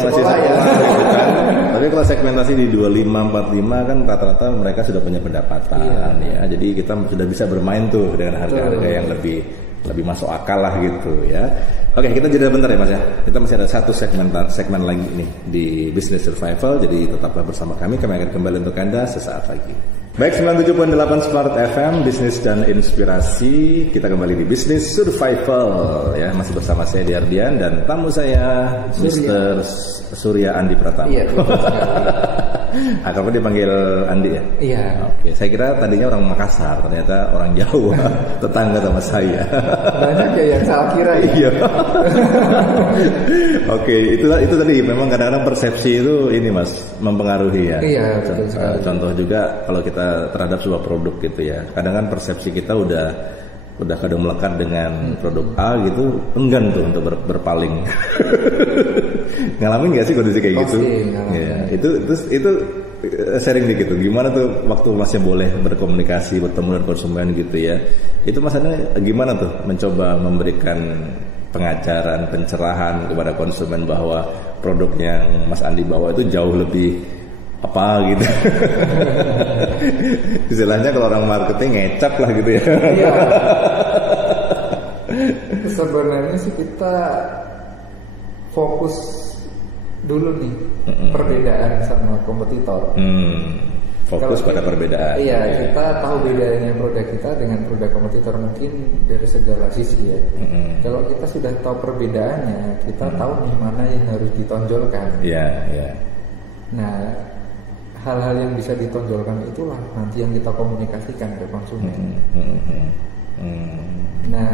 sekolah ya. Gitu kan. Tapi kalau segmentasi di 25-45 kan rata-rata mereka sudah punya pendapatan ya. Jadi kita sudah bisa bermain tuh dengan harga-harga yang lebih masuk akal lah gitu ya. Oke, kita jeda bentar ya Mas ya. Kita masih ada satu segmen lagi nih di Business Survival. Jadi tetaplah bersama kami akan kembali untuk Anda sesaat lagi. Baik, 97.8 Smart FM, bisnis dan inspirasi. Kita kembali di Business Survival ya, masih bersama saya Diardian dan tamu saya Mr. Surya Andi Pratama. Iya, akrabnya dipanggil Andi ya? Iya. Oke, saya kira tadinya orang Makassar, ternyata orang Jawa, tetangga sama saya. Banyak ya yang salah kira ya. Iya. Oke, itu tadi memang kadang-kadang persepsi itu ini Mas mempengaruhi ya. Iya, betul sekali. Contoh juga kalau kita terhadap sebuah produk gitu ya. Kadang kan persepsi kita udah kadang melekat dengan produk A gitu, enggan tuh untuk berpaling. Ngalamin gak sih kondisi kayak gitu? Ya, itu sharing dikit tuh. Gimana tuh waktu Masnya boleh berkomunikasi, bertemu dengan konsumen gitu ya? Itu Masnya gimana tuh mencoba memberikan pengajaran, pencerahan kepada konsumen bahwa produk yang Mas Andi bawa itu jauh lebih apa gitu. Istilahnya kalau orang marketing ngecap lah gitu ya. Iya. Sebenarnya sih kita fokus dulu nih perbedaan sama kompetitor. Fokus pada perbedaan. Iya, kita tahu bedanya produk kita dengan produk kompetitor mungkin dari segala sisi ya. Kalau kita sudah tahu perbedaannya, kita tahu nih mana yang harus ditonjolkan. Iya. Nah, hal-hal yang bisa ditonjolkan itulah nanti yang kita komunikasikan ke konsumen. Nah,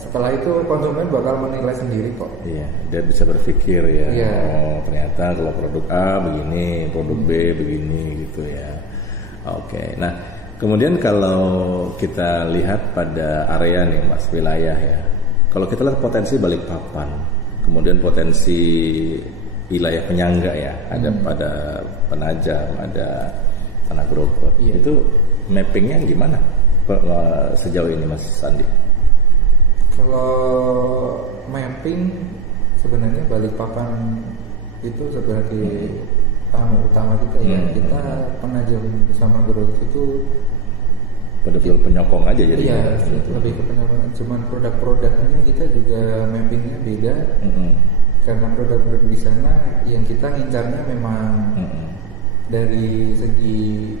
setelah itu konsumen bakal menilai sendiri kok. Iya, dia bisa berpikir ya. Iya. Oh, ternyata kalau produk A begini, produk B begini gitu ya. Oke. Nah, kemudian kalau kita lihat pada area nih Mas, wilayah ya. Kalau kita lihat potensi Balikpapan, kemudian potensi wilayah penyangga ya, ada pada Penajam, ada Tanah Grogol. Iya. Itu mappingnya gimana sejauh ini Mas Andi? Kalau mapping sebenarnya Balikpapan itu sebagai utama kita ya. Kita Penajam sama Grogol itu betul-betul penyokong aja jadi. Iya, lebih ke penyokong. Cuman produk-produknya kita juga mappingnya beda. Karena produk-produk di sana yang kita ngincarnya memang dari segi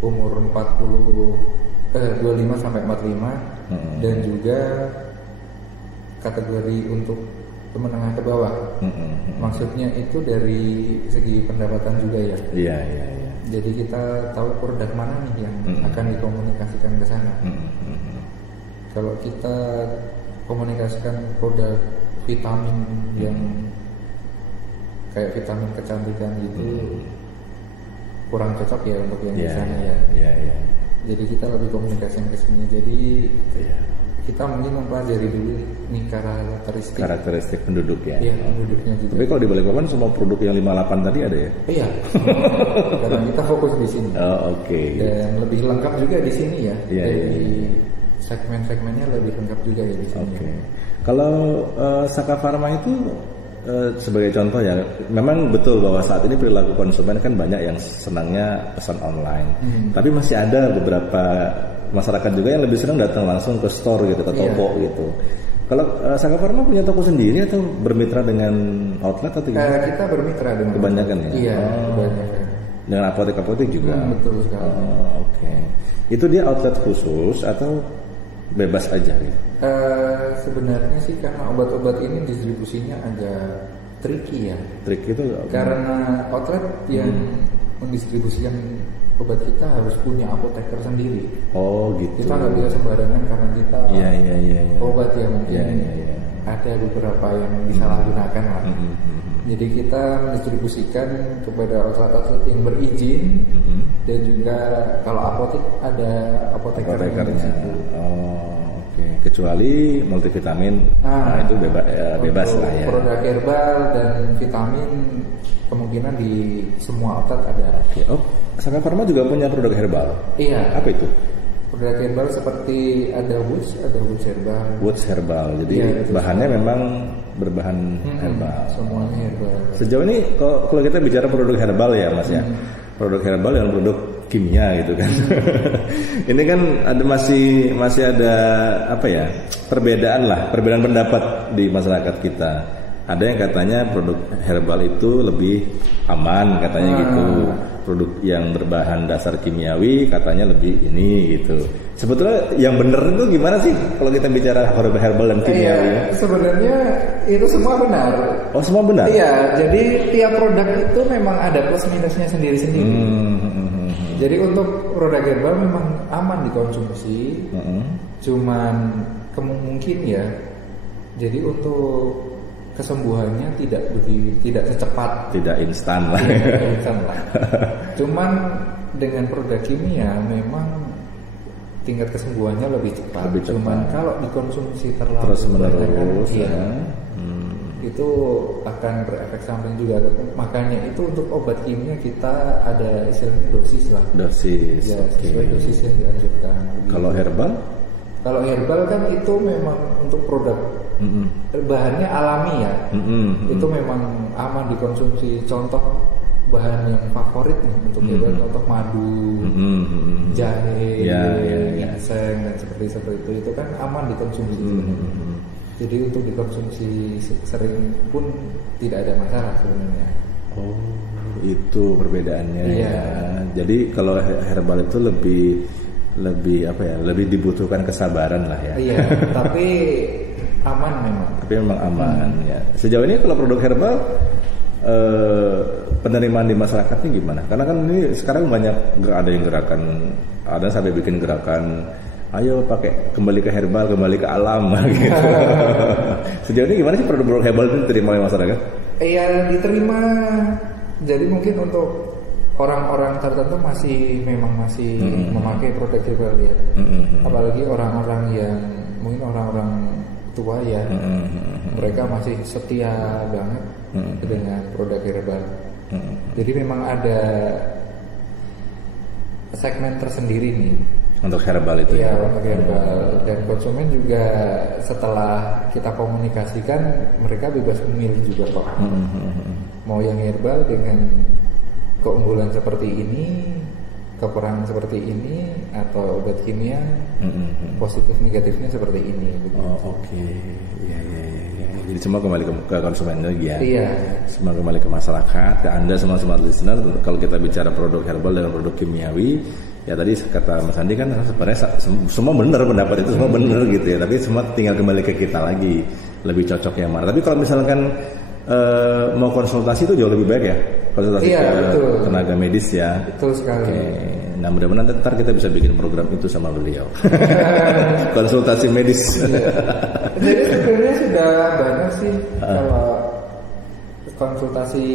umur 25 sampai 45 dan juga kategori untuk menengah ke bawah. Maksudnya itu dari segi pendapatan juga ya. Iya. Jadi kita tahu produk mana nih yang akan dikomunikasikan ke sana. Kalau kita komunikasikan produk vitamin yang kayak vitamin kecantikan gitu, kurang cocok ya untuk yang di sana ya. Iya. Jadi kita lebih komunikasikan ke sini. Jadi kita mungkin mempelajari dulu nih karakteristik penduduk ya. Iya, penduduknya juga. Tapi kalau di Balikpapan semua produk yang 58 tadi ada ya? Iya. Karena kita fokus di sini. Oh, oke. Dan lebih lengkap juga di sini ya. Iya. Segmen-segmennya lebih lengkap juga ya di sini. Oke. Kalau Saka Pharma itu sebagai contoh ya, memang betul bahwa saat ini perilaku konsumen kan banyak yang senangnya pesan online. Tapi masih ada beberapa masyarakat juga yang lebih senang datang langsung ke store gitu, ke toko gitu. Kalau Saka Pharma punya toko sendiri atau bermitra dengan outlet atau gimana? Kita bermitra dengan kebanyakan ya. Iya, kebanyakan. Dengan apotek-apotek juga. Betul sekali. Oke. Itu dia outlet khusus atau bebas aja gitu? Sebenarnya sih karena obat-obat ini distribusinya agak tricky ya. Tricky itu karena outlet yang mendistribusikan obat kita harus punya apoteker sendiri. Oh gitu. Kita nggak bisa sembarangan karena kita Iya. obat yang mungkin ada beberapa yang disalahgunakan lah. Jadi kita mendistribusikan kepada outlet-outlet yang berizin dan juga kalau apotek ada apotekernya. Oke. Kecuali multivitamin, itu bebas lah ya. Produk herbal dan vitamin kemungkinan di semua outlet ada. Oke. Oh, Saka Pharma juga punya produk herbal. Iya. Apa itu? Produk herbal seperti ada Woods herbal. Woods herbal. Jadi bahannya memang berbahan herbal. Semuanya herbal. Sejauh ini kalau kita bicara produk herbal ya Mas ya. Produk herbal dan produk kimia gitu kan. Ini kan ada masih ada apa ya? Perbedaan pendapat di masyarakat kita. Ada yang katanya produk herbal itu lebih aman katanya gitu. Produk yang berbahan dasar kimiawi katanya lebih ini gitu. Sebetulnya yang benar itu gimana sih kalau kita bicara herbal dan kimiawi? Sebenarnya itu semua benar. Oh, semua benar? Iya, jadi tiap produk itu memang ada plus minusnya sendiri-sendiri. Jadi untuk produk herbal memang aman dikonsumsi. Cuman mungkin ya. Jadi untuk kesembuhannya tidak secepat, tidak instan lah. Cuman dengan produk kimia memang tingkat kesembuhannya lebih cepat. Cuman kalau dikonsumsi terlalu terus-menerus itu akan berefek samping juga. Makanya itu untuk obat kimia kita ada istilahnya dosis lah. Dosis. Ya, sesuai dosis yang dianjurkan. Kalau herbal? Kalau herbal kan itu memang untuk produk bahannya alami ya. Itu memang aman dikonsumsi. Contoh bahan yang favorit nih untuk herbal, contoh madu, jahe, ginseng dan seperti itu kan aman dikonsumsi. Jadi untuk dikonsumsi sering pun tidak ada masalah sebenarnya. Oh, itu perbedaannya. Iya. Ya. Jadi kalau herbal itu lebih dibutuhkan kesabaran lah ya. Iya, tapi aman memang. Tapi memang aman ya. Sejauh ini kalau produk herbal penerimaan di masyarakatnya gimana? Karena kan ini sekarang banyak ada yang gerakan, ada sampai bikin gerakan, ayo pakai kembali ke herbal, kembali ke alam gitu. Sejauh ini gimana sih produk-produk herbal itu diterima oleh masyarakat? Iya, diterima. Jadi mungkin untuk orang-orang tertentu masih memakai produk herbal ya. Apalagi orang-orang yang mungkin orang-orang tua ya. Mereka masih setia banget dengan produk herbal. Jadi memang ada segmen tersendiri nih untuk herbal itu. Iya, untuk herbal. Dan konsumen juga setelah kita komunikasikan mereka bebas memilih juga kok. Mau yang herbal dengan keunggulan seperti ini, kekurangan seperti ini, atau obat kimia positif negatifnya seperti ini. Begitu. Oh, oke. Iya. Jadi semua kembali ke konsumen lagi ya. Iya. Semua kembali ke masyarakat, ke Anda semua smart listener. Kalau kita bicara produk herbal dengan produk kimiawi, ya tadi kata Mas Andi kan sebenarnya semua benar pendapat itu semua benar gitu ya. Tapi semua tinggal kembali ke kita lagi. lebih cocok yang mana. Tapi kalau misalkan mau konsultasi itu jauh lebih baik ya, konsultasi ke betul. tenaga medis ya. Betul sekali. Oke. Nah mudah-mudahan ntar kita bisa bikin program itu sama beliau. Konsultasi medis. Jadi sebenarnya sudah banyak sih kalau konsultasi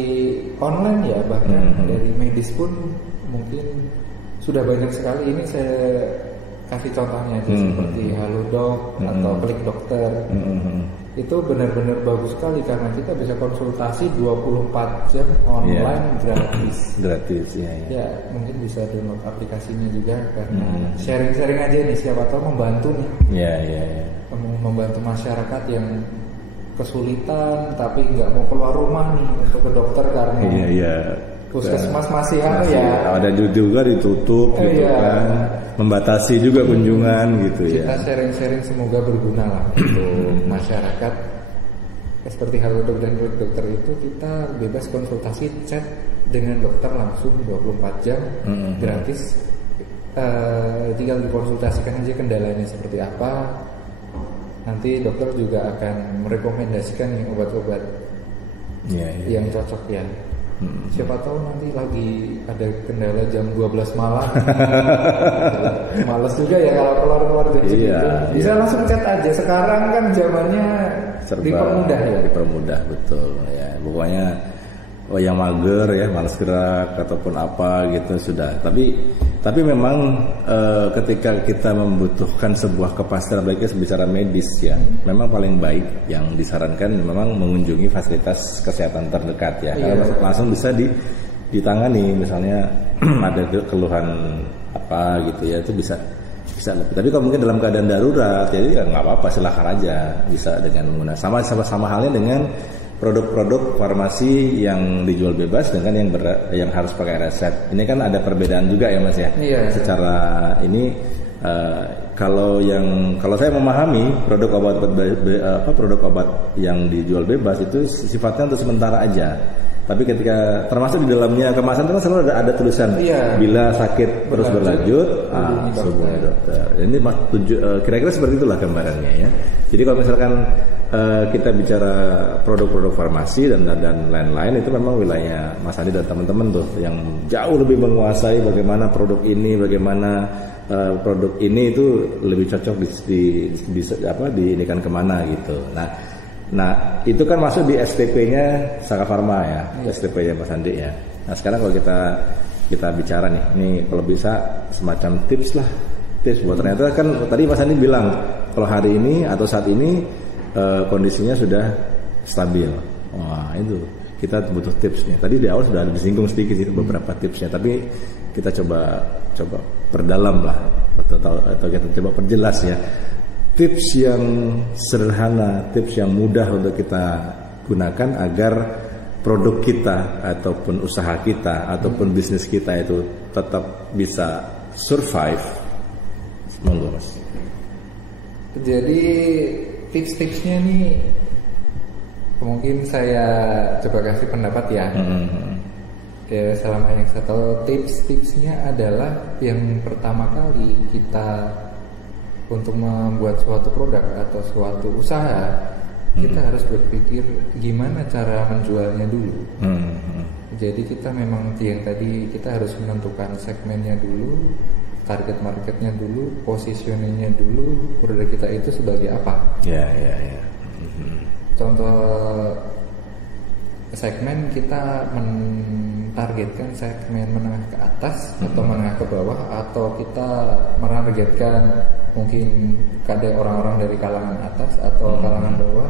online ya, bahkan dari medis pun mungkin sudah banyak sekali. Ini saya kasih contohnya aja seperti Halodoc atau Klik Dokter. Itu benar-benar bagus sekali karena kita bisa konsultasi 24 jam online gratis. Gratis ya. Ya, mungkin bisa download aplikasinya juga karena sharing-sharing aja nih, siapa tahu membantu nih. Iya. Membantu masyarakat yang kesulitan tapi nggak mau keluar rumah nih untuk ke dokter karena puskesmas masih ada juga ditutup gitu kan, membatasi juga kunjungan gitu ya. Kita sharing-sharing semoga berguna lah untuk masyarakat. Seperti Halodoc dan Klik Dokter itu kita bebas konsultasi chat dengan dokter langsung 24 jam gratis. Tinggal dikonsultasikan aja kendalanya seperti apa. Nanti dokter juga akan merekomendasikan nih obat-obat yang cocok ya. Siapa tahu nanti lagi ada kendala jam 12 malam. Males juga ya kalau keluar-keluar dari situ. Bisa langsung chat aja. Sekarang kan zamannya dipermudah ya. Dipermudah betul ya. Pokoknya yang mager ya, malas gerak ataupun apa gitu sudah. Tapi memang ketika kita membutuhkan sebuah kepastian baiknya bicara medis ya, memang paling baik yang disarankan memang mengunjungi fasilitas kesehatan terdekat ya. Karena langsung bisa ditangani, misalnya ada keluhan apa gitu ya, itu bisa lebih. Tapi kalau mungkin dalam keadaan darurat jadi ya nggak apa-apa, silahkan aja bisa dengan menggunakan sama halnya dengan produk-produk farmasi yang dijual bebas dengan yang harus pakai resep. Ini kan ada perbedaan juga ya Mas ya. Secara ini kalau saya memahami produk obat yang dijual bebas itu sifatnya untuk sementara aja. Tapi ketika termasuk di dalamnya kemasan itu kan selalu ada tulisan bila sakit terus berlanjut hubungi dokter. Ini kira-kira seperti itulah gambarannya ya. Jadi kalau misalkan kita bicara produk-produk farmasi dan lain-lain, itu memang wilayah Mas Andi dan teman-teman tuh yang jauh lebih menguasai bagaimana produk ini itu lebih cocok diinikan kemana gitu. Nah itu kan masuk di STP-nya Saka Pharma ya, STP-nya Mas Andi ya. Nah sekarang kalau kita bicara nih kalau bisa semacam tips buat ternyata kan tadi Mas Andi bilang kalau hari ini atau saat ini kondisinya sudah stabil. Wah itu kita butuh tipsnya. Tadi di awal sudah disinggung sedikit itu beberapa tipsnya, tapi kita coba perdalam lah atau kita coba perjelas ya. Tips yang sederhana, tips yang mudah untuk kita gunakan agar produk kita ataupun usaha kita ataupun bisnis kita itu tetap bisa survive. Monggo Mas. Jadi tips-tipsnya nih mungkin saya coba kasih pendapat ya. Ya selama yang saya tahu tips-tipsnya adalah yang pertama kali kita untuk membuat suatu produk atau suatu usaha, kita harus berpikir gimana cara menjualnya dulu. Jadi kita memang yang tadi kita harus menentukan segmennya dulu, target marketnya dulu, positioningnya dulu, produk kita itu sebagai apa. Contoh segmen kita mentargetkan segmen menengah ke atas atau menengah ke bawah, atau kita menargetkan mungkin orang-orang dari kalangan atas atau kalangan bawah.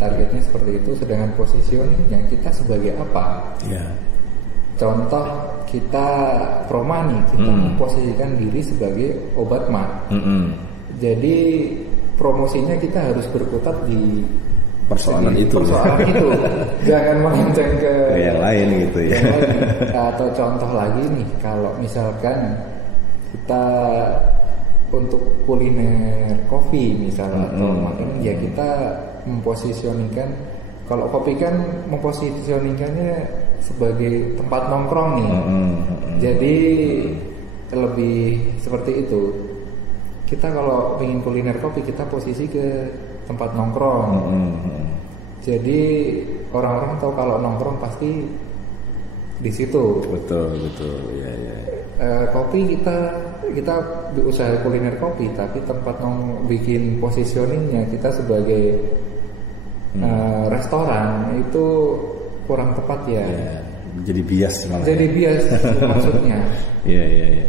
Targetnya seperti itu. Sedangkan positioningnya kita sebagai apa? Contoh kita Proma nih, kita memposisikan diri sebagai obat mah. Jadi promosinya kita harus berkutat di persoalan itu. Jangan melenceng ke yang lain gitu ya. Atau contoh lagi nih, kalau misalkan kita untuk kuliner kopi misalnya atau makanan, ya kita mempositioningkan, kalau kopi kan mempositioningkannya sebagai tempat nongkrong nih. Jadi lebih seperti itu. Kita kalau ingin kuliner kopi, kita posisi ke tempat nongkrong. Jadi orang-orang tahu kalau nongkrong pasti di situ. Betul ya. Kopi kita usaha kuliner kopi, tapi tempat bikin positioningnya kita sebagai restoran itu kurang tepat ya. Jadi bias malah. Jadi bias maksudnya. Iya.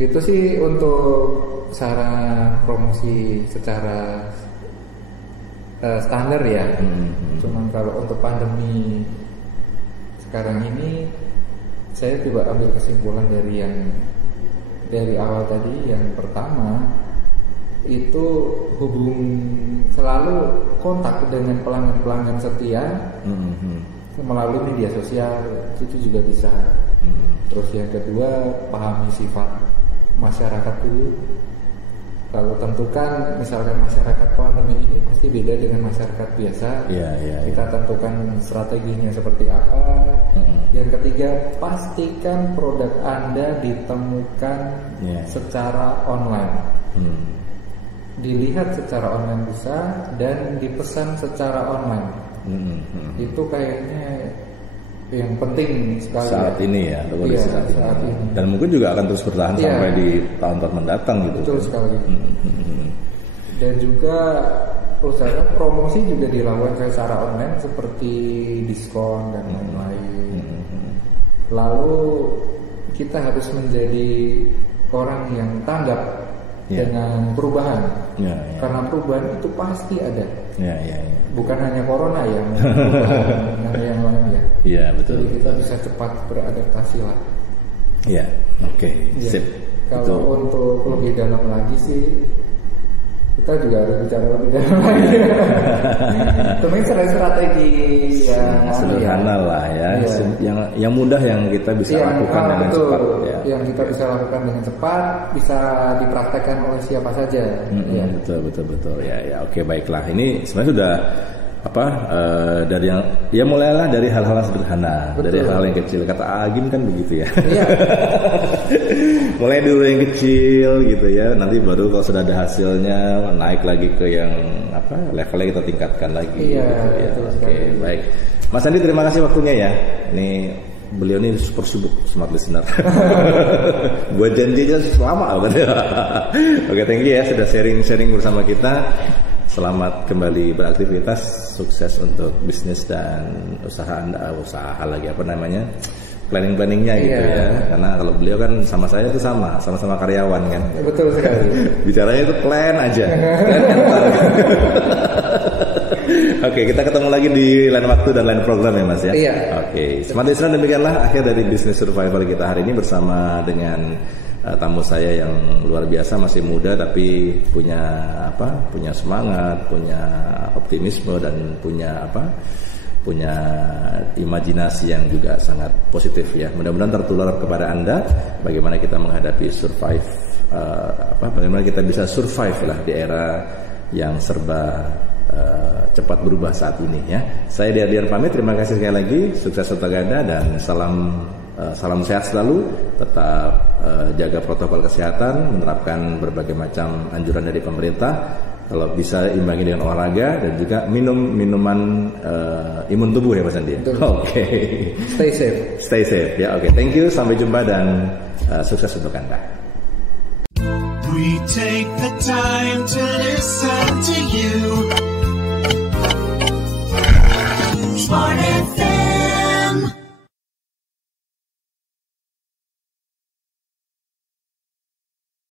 Itu sih untuk cara promosi secara standar ya. Cuman kalau untuk pandemi sekarang ini, saya juga ambil kesimpulan dari awal tadi. Yang pertama itu selalu kontak dengan pelanggan setia melalui media sosial, itu juga bisa. Terus yang kedua, pahami sifat masyarakat dulu. Kalau tentukan misalkan masyarakat pandemi ini pasti beda dengan masyarakat biasa. Kita tentukan strateginya seperti apa. Yang ketiga, pastikan produk Anda ditemukan secara online. Dilihat secara online bisa, dan dipesan secara online. Itu kayaknya yang penting sekali saat ini ya, saat ini. Dan mungkin juga akan terus bertahan sampai di tahun-tahun mendatang gitu. Betul sekali. Dan juga usaha promosi juga dilakukan secara online seperti diskon dan lain-lain. Lalu kita harus menjadi orang yang tanggap dengan perubahan. Karena perubahan itu pasti ada. Bukan hanya corona yang yang lain ya. Iya, betul. Jadi kita bisa cepat beradaptasi lah. Iya, oke. Sip. Kalau untuk lebih dalam lagi sih, kita juga harus bicara lebih dalam lagi. Tapi strategi yang sederhana lah ya. Yang mudah yang kita bisa lakukan dengan cepat. Yang kita bisa lakukan dengan cepat, bisa dipraktekkan oleh siapa saja. Betul. Ya, oke, baiklah. Ini sebenarnya sudah dari yang mulailah dari hal-hal yang sederhana. Betul. Dari hal yang kecil. Kata Agim kan begitu ya. Mulai dulu yang kecil gitu ya, nanti baru kalau sudah ada hasilnya naik lagi ke yang levelnya kita tingkatkan lagi. Oke, baik. Mas Andi, terima kasih waktunya ya. Ini beliau ini super sibuk, smart listener. Buat janji aja lama kan. Oke, thank you ya sudah sharing bersama kita. Selamat kembali beraktivitas, sukses untuk bisnis dan usaha Anda, planning-planningnya gitu ya. Karena kalau beliau kan sama saya itu sama-sama karyawan kan. Betul sekali. Bicaranya itu plan aja. Oke, kita ketemu lagi di lain waktu dan lain program ya Mas ya. Iya. Oke, smart listener, demikianlah akhir dari Business Survivor kita hari ini bersama dengan tamu saya yang luar biasa, masih muda tapi punya semangat, punya optimisme dan punya imajinasi yang juga sangat positif ya. Mudah-mudahan tertular kepada Anda bagaimana kita menghadapi bagaimana kita bisa survive lah di era yang serba cepat berubah saat ini ya. Saya Dian pamit, terima kasih sekali lagi, sukses untuk Anda dan salam sehat selalu, tetap jaga protokol kesehatan, menerapkan berbagai macam anjuran dari pemerintah. Kalau bisa imbangi dengan olahraga dan juga minuman imun tubuh ya Mas Andi. Oke. Stay safe ya. Oke, thank you, sampai jumpa dan sukses untuk Anda. We take the time to listen